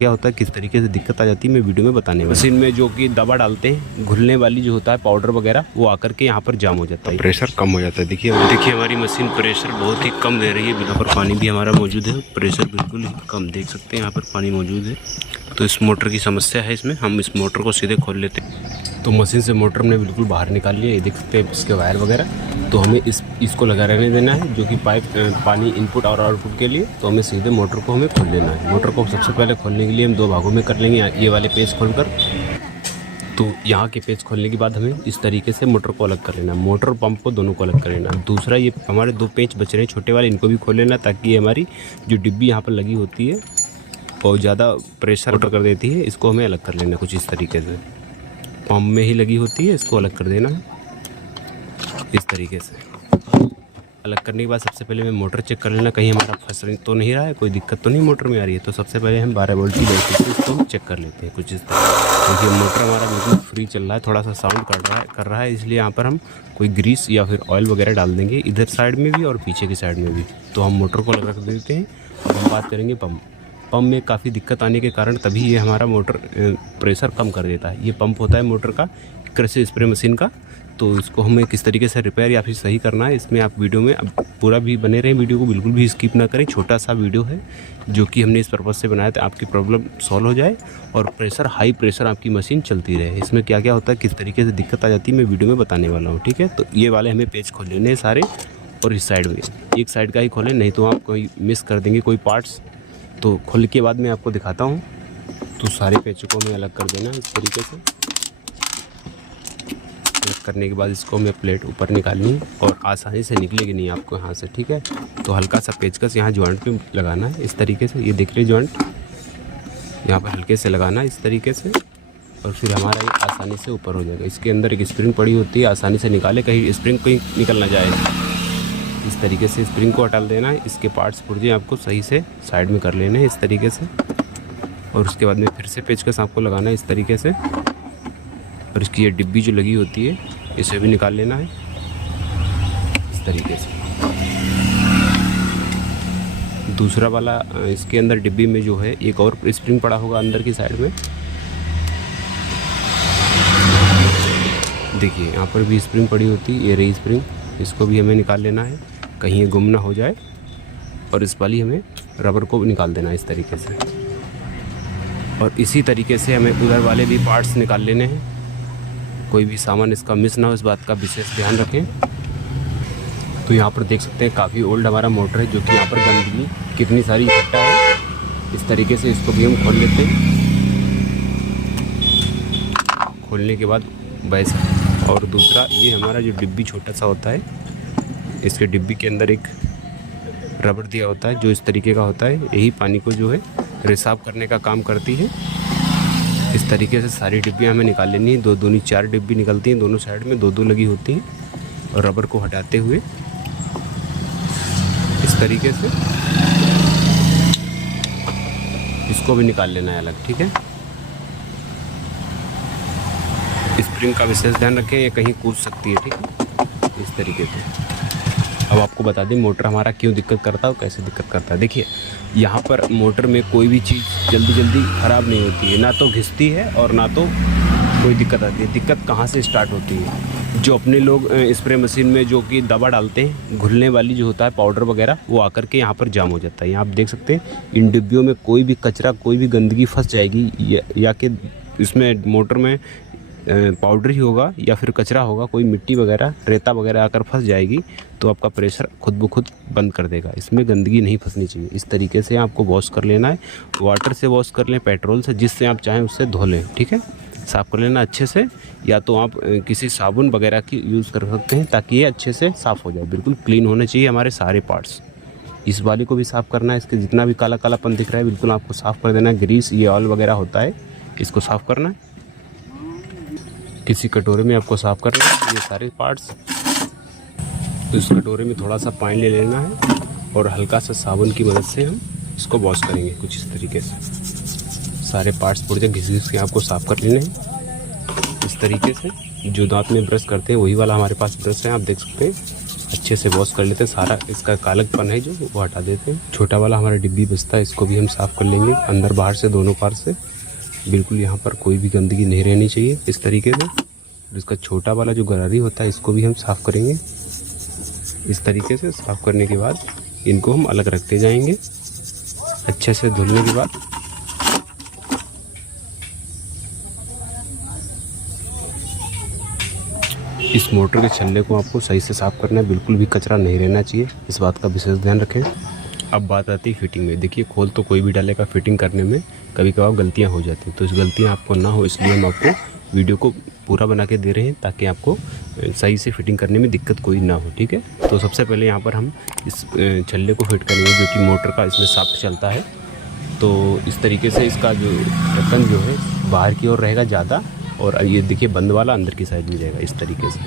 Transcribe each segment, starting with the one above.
क्या होता है, किस तरीके से दिक्कत आ जाती है, मैं वीडियो में बताने वाला हूं। मशीन में जो कि दबा डालते हैं, घुलने वाली जो होता है पाउडर वगैरह, वो आकर के यहाँ पर जाम हो जाता है, प्रेशर कम हो जाता है। देखिए हमारी मशीन प्रेशर बहुत ही कम दे रही है। यहाँ पर पानी भी हमारा मौजूद है, प्रेशर बिल्कुल ही कम, देख सकते हैं यहाँ पर पानी मौजूद है। तो इस मोटर की समस्या है इसमें। हम इस मोटर को सीधे खोल लेते हैं, तो मशीन से मोटर हमने बिल्कुल बाहर निकाल लिया। ये देख सकते हैं इसके वायर वगैरह। तो हमें इसको लगा रहने देना है, जो कि पाइप पानी इनपुट और आउटपुट के लिए। तो हमें सीधे मोटर को हमें खोल लेना है। मोटर को सबसे पहले खोलने के लिए हम दो भागों में कर लेंगे। ये वाले पेज खोलकर, तो यहाँ के पेज खोलने के बाद हमें इस तरीके से मोटर को अलग कर लेना है। मोटर और पंप को दोनों को अलग कर लेना है। दूसरा, ये हमारे दो पेज बच रहे हैं छोटे वाले, इनको भी खोल लेना, ताकि ये हमारी जो डिब्बी यहाँ पर लगी होती है बहुत ज़्यादा प्रेशर कर देती है। इसको हमें अलग कर लेना कुछ इस तरीके से। पंप में ही लगी होती है, इसको अलग कर देना है इस तरीके से। अलग करने के बाद सबसे पहले मैं मोटर चेक कर लेना, कहीं हमारा फंस तो नहीं रहा है, कोई दिक्कत तो नहीं मोटर में आ रही है। तो सबसे पहले हम 12 वोल्ट की बैटरी से इसको चेक कर लेते हैं कुछ इस तरह। देखिए मोटर हमारा बिल्कुल फ्री चल रहा है, थोड़ा सा साउंड कर रहा है, इसलिए यहाँ पर हम कोई ग्रीस या फिर ऑयल वगैरह डाल देंगे, इधर साइड में भी और पीछे की साइड में भी। तो हम मोटर को अलग रख देते हैं। अब हम बात करेंगे पंप में काफ़ी दिक्कत आने के कारण तभी ये हमारा मोटर प्रेशर कम कर देता है। ये पंप होता है मोटर का, कृषि स्प्रे मशीन का। तो इसको हमें किस तरीके से रिपेयर या फिर सही करना है, इसमें आप वीडियो में अब पूरा भी बने रहें, वीडियो को बिल्कुल भी स्किप ना करें। छोटा सा वीडियो है जो कि हमने इस पर्पज़ से बनाया था, आपकी प्रॉब्लम सॉल्व हो जाए और प्रेशर हाई प्रेशर आपकी मशीन चलती रहे। इसमें क्या क्या होता है, किस तरीके से दिक्कत आ जाती है, मैं वीडियो में बताने वाला हूँ। ठीक है, तो ये वाले हमें पेज खोल लेने हैं सारे, और इस साइड में एक साइड का ही खोलें, नहीं तो आप कोई मिस कर देंगे कोई पार्ट्स। तो खोल के बाद मैं आपको दिखाता हूँ। तो सारे पेचों को हमें अलग कर देना इस तरीके से। अलग करने के बाद इसको हमें प्लेट ऊपर निकालनी है और आसानी से निकलेगी नहीं आपको यहाँ से। ठीक है, तो हल्का सा पेचकस यहाँ जॉइंट पे लगाना है इस तरीके से। ये देख रहे जॉइंट यहाँ पर हल्के से लगाना है इस तरीके से, और फिर हमारा ये आसानी से ऊपर हो जाएगा। इसके अंदर एक स्प्रिंग पड़ी होती है, आसानी से निकाले, कहीं स्प्रिंग कहीं निकल ना जाए। इस तरीके से स्प्रिंग को हटा देना है। इसके पार्ट्स पुर्जे आपको सही से साइड में कर लेने हैं इस तरीके से, और उसके बाद में फिर से पेचकस आपको लगाना है इस तरीके से। और इसकी ये डिब्बी जो लगी होती है इसे भी निकाल लेना है इस तरीके से। दूसरा वाला इसके अंदर डिब्बी में जो है एक और स्प्रिंग पड़ा होगा अंदर की साइड में, देखिए यहाँ पर भी स्प्रिंग पड़ी होती है, ये रही स्प्रिंग। इसको भी हमें निकाल लेना है, कहीं ये गुम ना हो जाए। और इस वाली हमें रबर को निकाल देना है इस तरीके से। और इसी तरीके से हमें उधर वाले भी पार्ट्स निकाल लेने हैं, कोई भी सामान इसका मिस ना हो, इस बात का विशेष ध्यान रखें। तो यहाँ पर देख सकते हैं काफ़ी ओल्ड हमारा मोटर है, जो कि यहाँ पर गंदगी कितनी सारी इकट्ठा है। इस तरीके से इसको भी हम खोल लेते हैं। खोलने के बाद वैसा, और दूसरा ये हमारा जो डिब्बी छोटा सा होता है, इसके डिब्बी के अंदर एक रबड़ दिया होता है जो इस तरीके का होता है, यही पानी को जो है रिसाव करने का काम करती है। इस तरीके से सारी डिब्बियाँ हमें निकाल लेनी है। दो दूनी 4 डिब्बी निकलती हैं, दोनों साइड में 2-2 लगी होती हैं। और रबर को हटाते हुए इस तरीके से इसको भी निकाल लेना है अलग। ठीक है, स्प्रिंग का विशेष ध्यान रखें, ये कहीं कूद सकती है। ठीक है, इस तरीके से। अब आपको बता दें मोटर हमारा क्यों दिक्कत करता है और कैसे दिक्कत करता है। देखिए यहाँ पर मोटर में कोई भी चीज़ जल्दी ख़राब नहीं होती है, ना तो घिसती है और ना तो कोई दिक्कत आती है। दिक्कत कहाँ से स्टार्ट होती है, जो अपने लोग स्प्रे मशीन में जो कि दवा डालते हैं, घुलने वाली जो होता है पाउडर वगैरह, वो आकर के यहाँ पर जाम हो जाता है। यहाँ आप देख सकते हैं इन डिब्बियों में कोई भी कचरा, कोई भी गंदगी फंस जाएगी, या कि इसमें मोटर में पाउडर ही होगा या फिर कचरा होगा, कोई मिट्टी वगैरह रेता वगैरह आकर फंस जाएगी, तो आपका प्रेशर खुद ब खुद बंद कर देगा। इसमें गंदगी नहीं फंसनी चाहिए। इस तरीके से आपको वॉश कर लेना है, वाटर से वॉश कर लें, पेट्रोल से, जिससे आप चाहें उससे धो लें। ठीक है, साफ़ कर लेना अच्छे से, या तो आप किसी साबुन वगैरह की यूज़ कर सकते हैं, ताकि ये अच्छे से साफ़ हो जाए। बिल्कुल क्लीन होने चाहिए हमारे सारे पार्ट्स। इस वाले को भी साफ़ करना है, इसके जितना भी काला कालापन दिख रहा है बिल्कुल आपको साफ़ कर देना है। ग्रीस, ये ऑयल वगैरह होता है, इसको साफ़ करना है। किसी कटोरे में आपको साफ़ करना है ये सारे पार्ट्स। तो इस कटोरे में थोड़ा सा पानी ले लेना है और हल्का सा साबुन की मदद से हम इसको वॉश करेंगे कुछ इस तरीके से। सारे पार्ट्स पुर्जे घिस के आपको साफ़ कर लेने हैं इस तरीके से। जो दांत में ब्रश करते हैं वही वाला हमारे पास ब्रश है, आप देख सकते हैं। अच्छे से वॉश कर लेते हैं। सारा इसका कालकपन है जो वो हटा देते हैं। छोटा वाला हमारा डिब्बी बचता है, इसको भी हम साफ़ कर लेंगे अंदर बाहर से, दोनों पार से। बिल्कुल यहाँ पर कोई भी गंदगी नहीं रहनी चाहिए इस तरीके से। इसका छोटा वाला जो गरारी होता है इसको भी हम साफ़ करेंगे इस तरीके से। साफ़ करने के बाद इनको हम अलग रखते जाएंगे अच्छे से धुलने के बाद। इस मोटर के छल्ले को आपको सही से साफ़ करना है, बिल्कुल भी कचरा नहीं रहना चाहिए, इस बात का विशेष ध्यान रखें। अब बात आती है फिटिंग में। देखिए खोल तो कोई भी डालेगा, फिटिंग करने में कभी कभार गलतियां हो जाती हैं, तो इस गलतियां आपको ना हो इसलिए हम आपको वीडियो को पूरा बना के दे रहे हैं ताकि आपको सही से फिटिंग करने में दिक्कत कोई ना हो, ठीक है। तो सबसे पहले यहाँ पर हम इस छल्ले को फिट करेंगे जो कि मोटर का इसमें शाफ्ट चलता है। तो इस तरीके से इसका जो ढक्कन जो है बाहर की ओर रहेगा ज़्यादा, और ये देखिए बंद वाला अंदर की साइड में रहेगा। इस तरीके से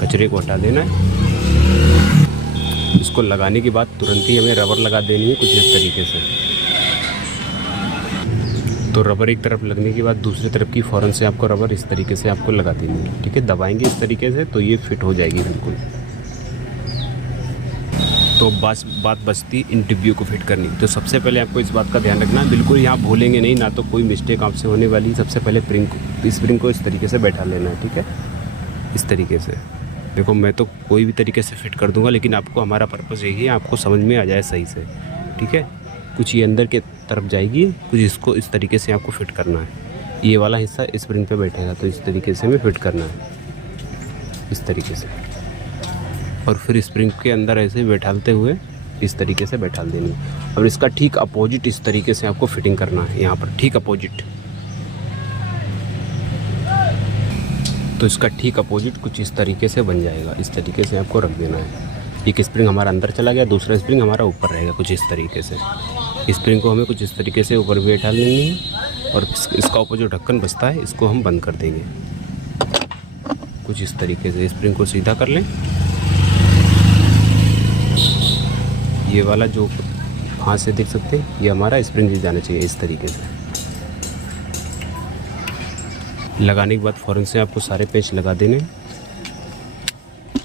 कचरे को हटा देना है। इसको लगाने के बाद तुरंत ही हमें रबर लगा देनी है कुछ इस तरीके से। तो रबर एक तरफ लगने के बाद दूसरी तरफ की फ़ौरन से आपको रबर इस तरीके से आपको लगा देनी है, ठीक है। दबाएंगे इस तरीके से तो ये फिट हो जाएगी बिल्कुल। तो बात बचती इन डिब्बियों को फिट करनी। तो सबसे पहले आपको इस बात का ध्यान रखना है, बिल्कुल यहाँ भूलेंगे नहीं, ना तो कोई मिस्टेक आपसे होने वाली। सबसे पहले स्प्रिंग को इस तरीके से बैठा लेना है, ठीक है, इस तरीके से। देखो मैं तो कोई भी तरीके से फिट कर दूंगा, लेकिन आपको हमारा पर्पज़ यही है आपको समझ में आ जाए सही से, ठीक है। कुछ ये अंदर के तरफ जाएगी, कुछ इसको इस तरीके से आपको फिट करना है। ये वाला हिस्सा स्प्रिंग पे बैठेगा तो इस तरीके से हमें फिट करना है इस तरीके से। और फिर स्प्रिंग के अंदर ऐसे बैठालते हुए इस तरीके से बैठाल देनी है। और इसका ठीक अपोजिट इस तरीके से आपको फिटिंग करना है, यहाँ पर ठीक अपोजिट। तो इसका ठीक अपोजिट कुछ इस तरीके से बन जाएगा, इस तरीके से आपको रख देना है। एक स्प्रिंग हमारा अंदर चला गया, दूसरा स्प्रिंग हमारा ऊपर रहेगा कुछ इस तरीके से। स्प्रिंग को हमें कुछ इस तरीके से ऊपर भी बैठा लेनी है, और इसका ऊपर जो ढक्कन बचता है इसको हम बंद कर देंगे कुछ इस तरीके से। स्प्रिंग को सीधा कर लें। ये वाला जो हाथ से देख सकते हैं ये हमारा स्प्रिंग ही जाना चाहिए इस तरीके से। लगाने के बाद फ़ौरन से आपको सारे पेच लगा देने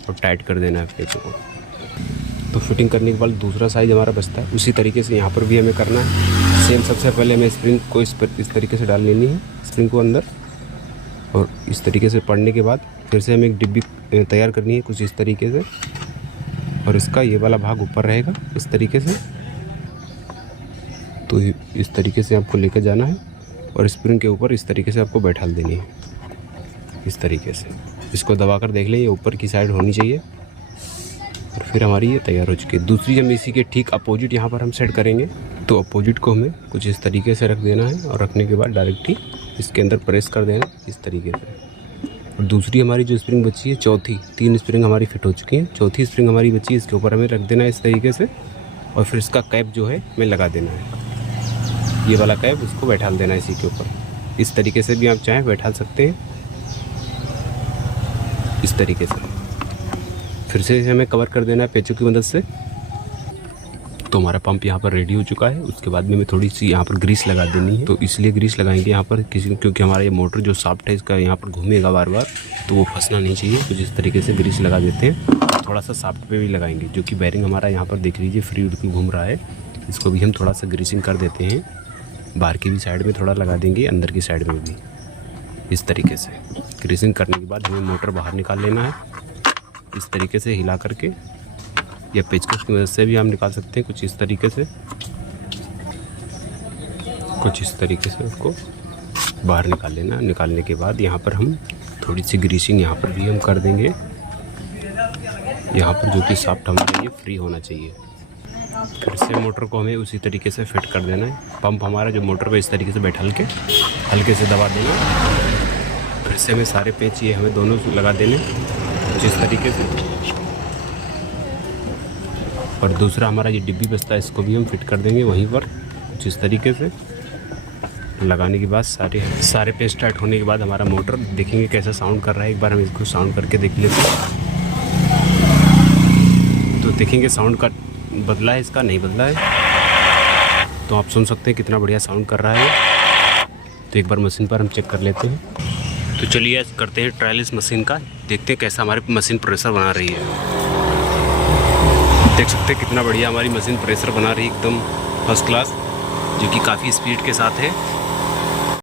और टाइट कर देना है पेचों को। तो फिटिंग करने के बाद दूसरा साइज़ हमारा बचता है, उसी तरीके से यहाँ पर भी हमें करना है सेम। सबसे पहले हमें स्प्रिंग को इस तरीके से डाल लेनी है, स्प्रिंग को अंदर, और इस तरीके से पड़ने के बाद फिर से हमें एक डिब्बी तैयार करनी है कुछ इस तरीके से। और इसका ये वाला भाग ऊपर रहेगा इस तरीके से। तो इस तरीके से आपको लेकर जाना है और स्प्रिंग के ऊपर इस तरीके से आपको बैठाल देनी है इस तरीके से। इसको दबाकर देख लें, ये ऊपर की साइड होनी चाहिए। और फिर हमारी ये तैयार हो चुकी है। दूसरी हम इसी के ठीक अपोजिट यहाँ पर हम सेट करेंगे। तो अपोजिट को हमें कुछ इस तरीके से रख देना है, और रखने के बाद डायरेक्ट ही इसके अंदर प्रेस कर देना इस तरीके से। और दूसरी हमारी जो स्प्रिंग बची है, चौथी, 3 स्प्रिंग हमारी फिट हो चुकी हैं, चौथी स्प्रिंग हमारी बची है, इसके ऊपर हमें रख देना है इस तरीके से। और फिर इसका कैप जो है हमें लगा देना है, ये वाला कैप उसको बैठाल देना है इसी के ऊपर। इस तरीके से भी आप चाहें बैठाल सकते हैं इस तरीके से। फिर से इसे हमें कवर कर देना है पेचों की मदद से। तो हमारा पंप यहाँ पर रेडी हो चुका है। उसके बाद में हमें थोड़ी सी यहाँ पर ग्रीस लगा देनी है। तो इसलिए ग्रीस लगाएंगे यहाँ पर क्योंकि हमारा ये मोटर जो शाफ्ट है इसका यहाँ पर घूमेगा बार बार, तो वो फंसना नहीं चाहिए। तो जिस तरीके से ग्रीस लगा देते हैं, थोड़ा सा शाफ्ट पे भी लगाएंगे, जो कि बैरिंग हमारा यहाँ पर देख लीजिए फ्री उड़ के घूम रहा है, इसको भी हम थोड़ा सा ग्रीसिंग कर देते हैं। बाहर की भी साइड में थोड़ा लगा देंगे, अंदर की साइड में भी इस तरीके से। ग्रीसिंग करने के बाद हमें मोटर बाहर निकाल लेना है इस तरीके से हिला करके, या पेचकस की मदद से भी हम निकाल सकते हैं कुछ इस तरीके से। कुछ इस तरीके से उसको बाहर निकाल लेना। निकालने के बाद यहाँ पर हम थोड़ी सी ग्रीसिंग यहाँ पर भी हम कर देंगे, यहाँ पर जो कि शाफ्ट हमारा ये फ्री होना चाहिए। फिर से मोटर को हमें उसी तरीके से फिट कर देना है। पंप हमारा जो मोटर पे इस तरीके से बैठा के हल्के से दबा देना। फिर से हमें सारे पेच ये हमें दोनों लगा देने कुछ इस तरीके से। और दूसरा हमारा ये डिब्बी बचता है, इसको भी हम फिट कर देंगे वहीं पर कुछ इस तरीके से। लगाने के बाद सारे पेच टाइट होने के बाद हमारा मोटर देखेंगे कैसा साउंड कर रहा है। एक बार हम इसको साउंड करके देख लेते हैं। तो देखेंगे साउंड का बदला है, इसका नहीं बदला है। तो आप सुन सकते हैं कितना बढ़िया साउंड कर रहा है। तो एक बार मशीन पर हम चेक कर लेते हैं। तो चलिए करते हैं ट्रायल इस मशीन का, देखते हैं कैसा हमारी मशीन प्रेशर बना रही है। देख सकते हैं कितना बढ़िया हमारी मशीन प्रेशर बना रही है, एकदम फर्स्ट क्लास, जो कि काफ़ी स्पीड के साथ है।